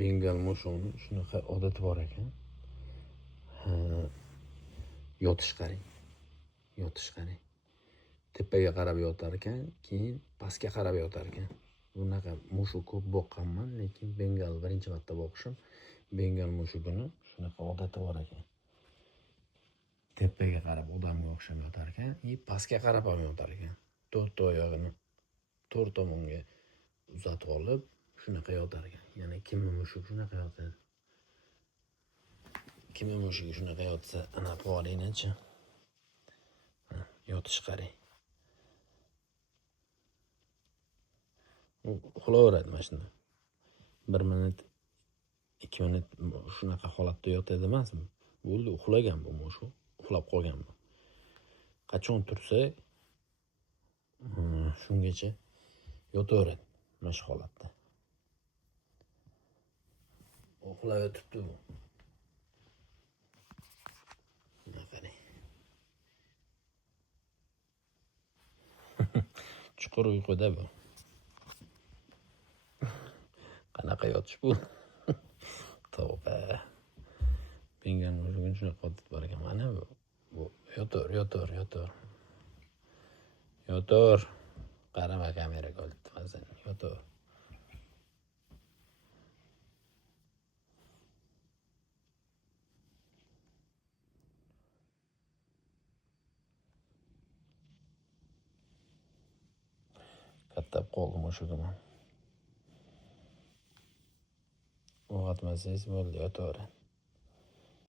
bengal mushug'ini shunaqa odati bor ekan. Yotish qarang. Tepaga qarab yotar ekan, keyin pastga qarab yotar ekan. Bunaqa mushuk ko'p boqqanman, lekin bengal birinchi marta boqishim. Bengal mushugini shunaqa odati bor ekan. Tepaga qarab odamga o'xshab yotar ekan, pastga qarab ham yotar ekan. To'rt oyog'ini to'rt tomonga uzatib olib, shunaqa yotar ekan. Ya'ni kimni mushuk shunaqa yotadi. Kimni mushugi shunaqa yotsa, ana qo'lingni-chi. Yotish qarang. Uxlayveradi mana shunda. 1 minut, 2 minut shunaqa holatda yotadi emasmi? Bo'ldi, uxlagan bu mushuk. Uxlab qolgan bu. Qachon tursa, shungacha yotaveradi mana shu holatda. Uxlab yotibdi bu. Qarang. Chuqur uyquda bu. Qanaqa yotish bu? Tavba. Bengal mushugini shunaqa odat bor ekan. Mana bu yotar. Qarama kameraga olibdi. Yotar. Kattab qoldi mushugim. Uyg'otmasangiz bo'ldi, yotaveradi.